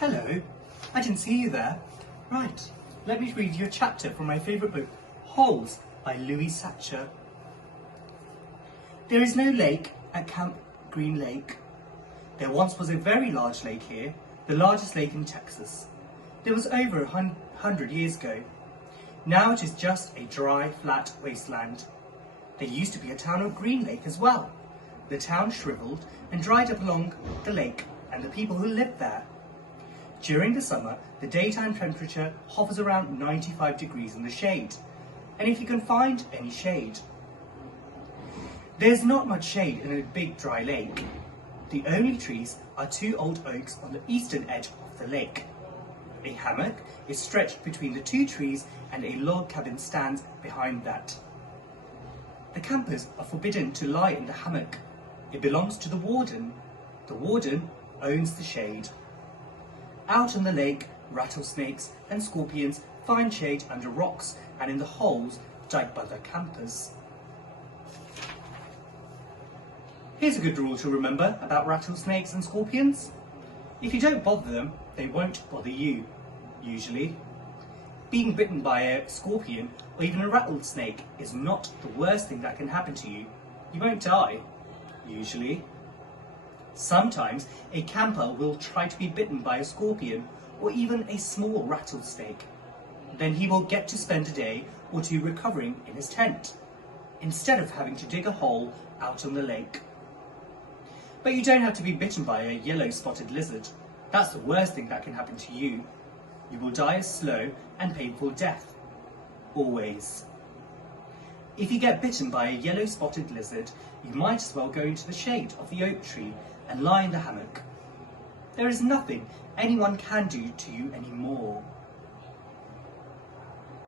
Hello, I didn't see you there. Right, let me read you a chapter from my favourite book, Holes by Louis Satcher. There is no lake at Camp Green Lake. There once was a very large lake here, the largest lake in Texas. There was over 100 years ago. Now it is just a dry, flat wasteland. There used to be a town of Green Lake as well. The town shriveled and dried up along the lake and the people who lived there. During the summer, the daytime temperature hovers around 95 degrees in the shade, and if you can find any shade. There's not much shade in a big dry lake. The only trees are 2 old oaks on the eastern edge of the lake. A hammock is stretched between the 2 trees and a log cabin stands behind that. The campers are forbidden to lie in the hammock. It belongs to the warden. The warden owns the shade. Out on the lake, rattlesnakes and scorpions find shade under rocks and in the holes dug by the campers. Here's a good rule to remember about rattlesnakes and scorpions. If you don't bother them, they won't bother you, usually. Being bitten by a scorpion or even a rattlesnake is not the worst thing that can happen to you. You won't die, usually. Sometimes a camper will try to be bitten by a scorpion or even a small rattlesnake. Then he will get to spend a day or 2 recovering in his tent, instead of having to dig a hole out on the lake. But you don't have to be bitten by a yellow-spotted lizard. That's the worst thing that can happen to you. You will die a slow and painful death. Always. If you get bitten by a yellow-spotted lizard, you might as well go into the shade of the oak tree and lie in the hammock. There is nothing anyone can do to you anymore.